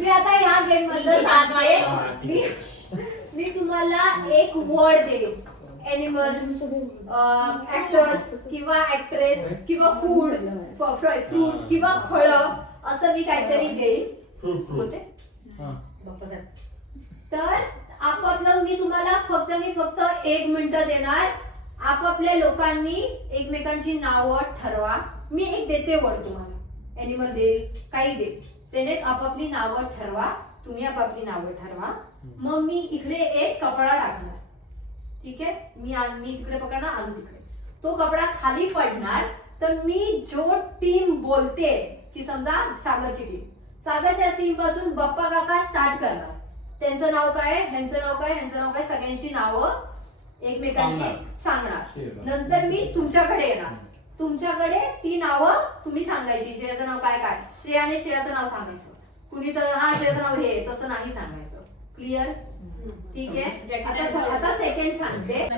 मी आता ह्या गेम मधलं सांगते. मी तुम्हाला एक वर्ड देईल. एनिमल, ऍक्टर्स किंवा ऍक्ट्रेस किंवा फूड, फ्रूट किंवा फळ असं मी काहीतरी देईल. बोलते तर आपापलं मी तुम्हाला फक्त 1 मिनिट देणार. आपापल्या लोकांनी एकमेकांची नावं ठरवा. मी एक देते वर्ड तुम्हाला, एनिमल देईल, काही देईल, त्याने आपापली नावं ठरवा. तुम्ही आपापली नावं ठरवा. मग मी इकडे एक कपडा टाकणार. ठीक आहे, मी तिकडे पकडणार, आलू तिकडे. तो कपडा खाली पडणार. तर मी जो टीम बोलते की समजा सागरची टीम, सागरच्या टीम पासून बाप्पा काका स्टार्ट करणार. त्यांचं नाव काय, ह्यांचं नाव काय, ह्यांचं नाव काय, सगळ्यांची नावं एकमेकांची सांगणार. नंतर मी तुमच्याकडे येणार. तुमच्याकडे ती नावं तुम्ही सांगायची. श्रेयाचं नाव काय काय, श्रेयाने श्रेयाचं नाव सांगायचं. कुणी तर हा श्रेयाचं नाव हे, तसं नाही सांगायचं. क्लिअर? ठीक आहे. आता सेकंड सांगते.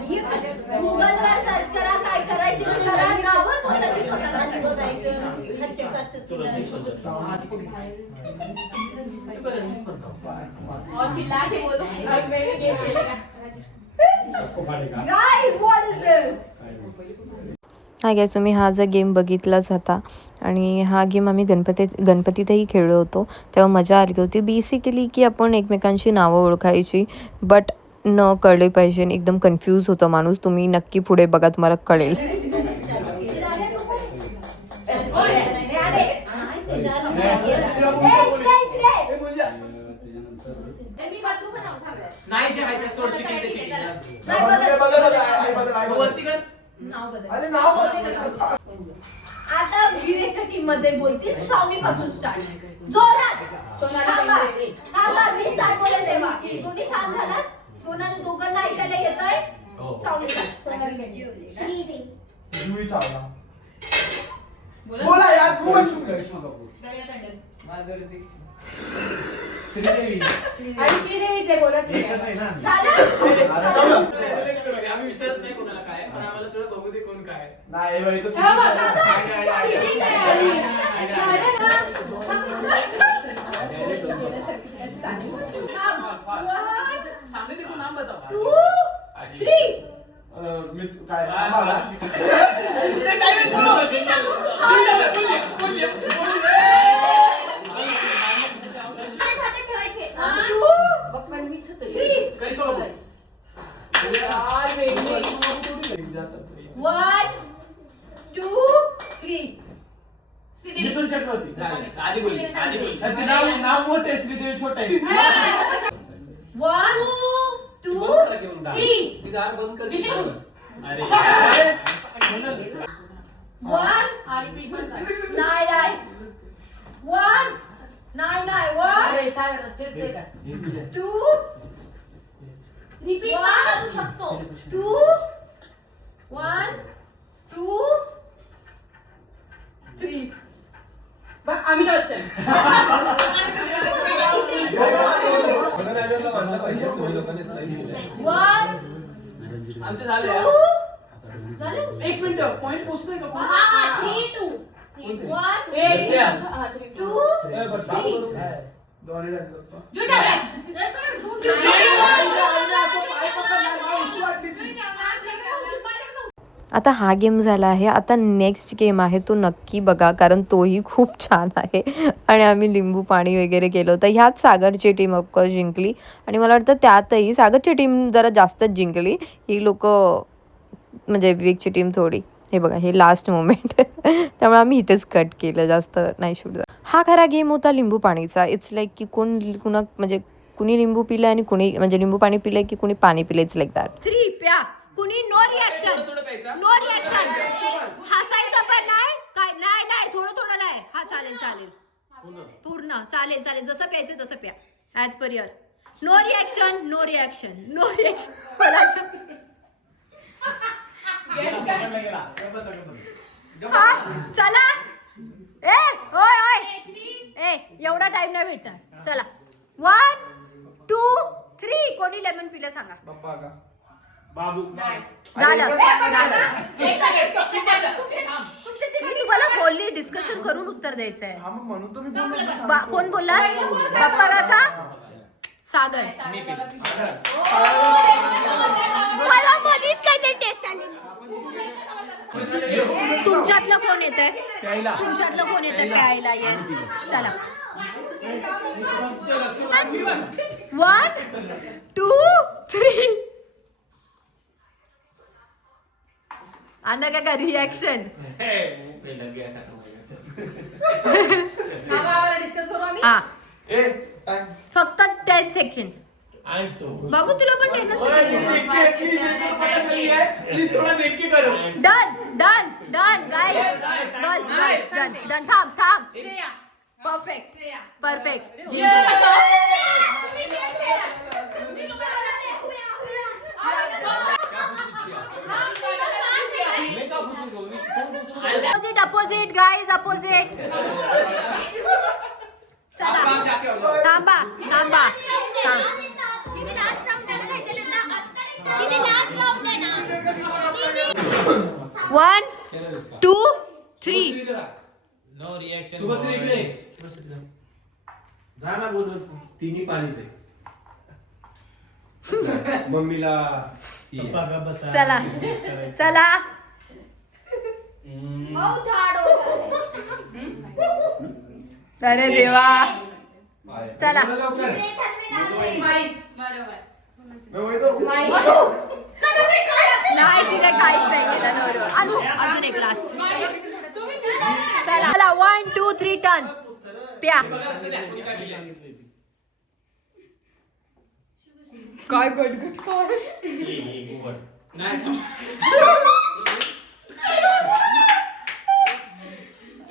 गुगलवर सर्च करा, काय करायची ते करा. नावं स्वतःची Guys, what is this? Hi guys, तुम्ही हा जो गेम बघितलाच होता आणि हा गेम आम्ही गणपतीतही खेळलो होतो, तेव्हा मजा आली होती. बेसिकली की आपण एकमेकांची नावं ओळखायची, बट न कळले पाहिजे. एकदम कन्फ्यूज होतं माणूस. तुम्ही नक्की पुढे बघा, तुम्हाला कळेल. आता विवेकच्या टीम मध्ये बोलतील. श्रावणी पासून स्टार्ट. जोरात थांबा. मी स्टार्ट बोलेल तेव्हा तुम्ही शांत झालात. दोघांना ऐकायला येतंय. श्रावणी बोला यार. श्रीदेवी आणि श्रीदेवीचे बोलत नाही. आम्ही विचारत नाही कोणाला काय, पण आम्हाला थोडं बघू दे कोण काय. नाही बाई, तो सामने देखो, नाम बताओ. 2 3 मी काय मिथुन चक्रवर्ती. आधी बोलली. नाव मोठे, श्रीदेवी छोटे. 1 2 3 बंद कर. अरे 1 नाही 1 नाही 1 2 रिपीट करू शकतो. 2 1 2 3 बघ अमिताभ बच्चन. आमचं झालं. एक मिनिट, पॉइंट पोहोचतोय का? हा 3 2 1 2 आता हा गेम झाला आहे. आता नेक्स्ट गेम आहे, तो नक्की बघा, कारण तोही खूप छान आहे. आणि आम्ही लिंबू पाणी वगैरे केलं होतं. ह्यात सागरची टीम ऑफकोर्स जिंकली आणि मला वाटतं त्यातही सागरची टीम जरा जास्तच जिंकली. ही लोक म्हणजे विवेकची टीम थोडी. हे बघा, हे लास्ट मोमेंट त्यामुळे आम्ही इथेच कट केलं, जास्त नाही शूट झालं. हा खरा गेम होता लिंबू पाणीचा. इट्स लाईक की म्हणजे कुणी लिंबू पिलं आणि कुणी म्हणजे लिंबू पाणी पिलंय की कुणी पाणी पिलं. It's like that. 3 प्या. कुणी नो रिॲक्शन. No reaction. हसायचं पण नाही. काय नाही थोडं नाही. हा चालेल पूर्ण चालेल. जसं प्यायचं तसं प्या. As per your. No reaction. चला. एवढा टाइम नाही भेटणार. चला 1 2 3 कोणी लेमन पिलं सांगा. पप्पा का बाबू. झालं. मी तुम्हाला बोलली डिस्कशन करून उत्तर द्यायचंय. म्हणून तुम्ही कोण बोलला. पप्पा सागर मी पिन. मला मधीच काहीतरी टेस्ट आली. तुमच्यातलं कोण येतंय? तुमच्यातलं कोण येतंय प्यायला? येस चला. 1 2 3 आना का रिॲक्शन. डिस्कस करू आम्ही. हा फक्त 10 सेकंड. बाबू तुला पण 10 सेकंड. प्लीज थोडा देख के करो. Done done done guys girls girls done done. थांब थांब. Perfect perfect. Opposite opposite guys opposite. चला थांबा थांबा थांब. किती लास्ट राउंड आहे ना खायचे ना. किती लास्ट राउंड आहे ना. 1 2 3 नो रिएक्शन. शुभश्री इकडे जा ना बोलून. तिन्ही पाणीच आहे. मम्मीला चला चला. अरे देवा चला. नाही तिने काहीच नाही केलं ना बरोबर. अजून एक लास्ट. चला 1 2 3 टर्न. प्या काय गटगट काय.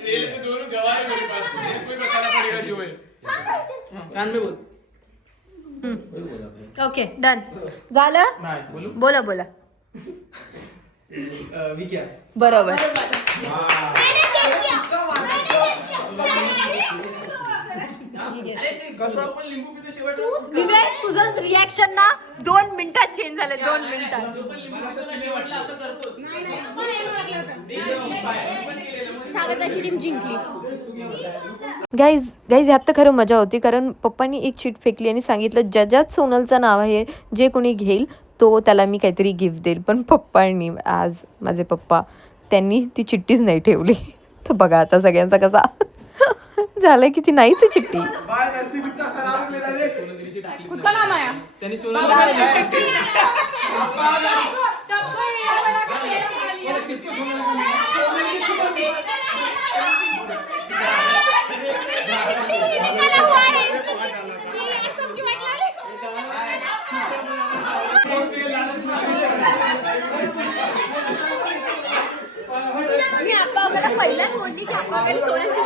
ये दोनों गवाह है मेरे पास. कोई बताना पड़ेगा जो है. कान में बोल. ओके डन झालं. नाही बोलू. बोला बोला. विक्या. बरोबर. कसं आपण लिंबू पितो शेवटला. विवेक तुझं रिॲक्शन ना 2 मिनिटात चेंज झालं. 2 मिनिटात. जो पण लिंबू पितो ना शेवटला असं करतोस. सागरची टीम जिंकली. गाईज ह्यात तर खरं मजा होती, कारण पप्पांनी एक चिट फेकली आणि सांगितलं ज्याच्यात सोनलचं नाव आहे जे कोणी घेईल तो त्याला मी काहीतरी गिफ्ट देईल. पण पप्पांनी आज माझे पप्पा त्यांनी ती चिठ्ठीच नाही ठेवली. तर बघा आता सगळ्यांचा कसा झालं की ती नाहीच चिठ्ठी. खुदका नाम आया. त्यांनी सोनं मी आपा मला पहिल्यांदा बोलली की आपल्याकडे सोन्याची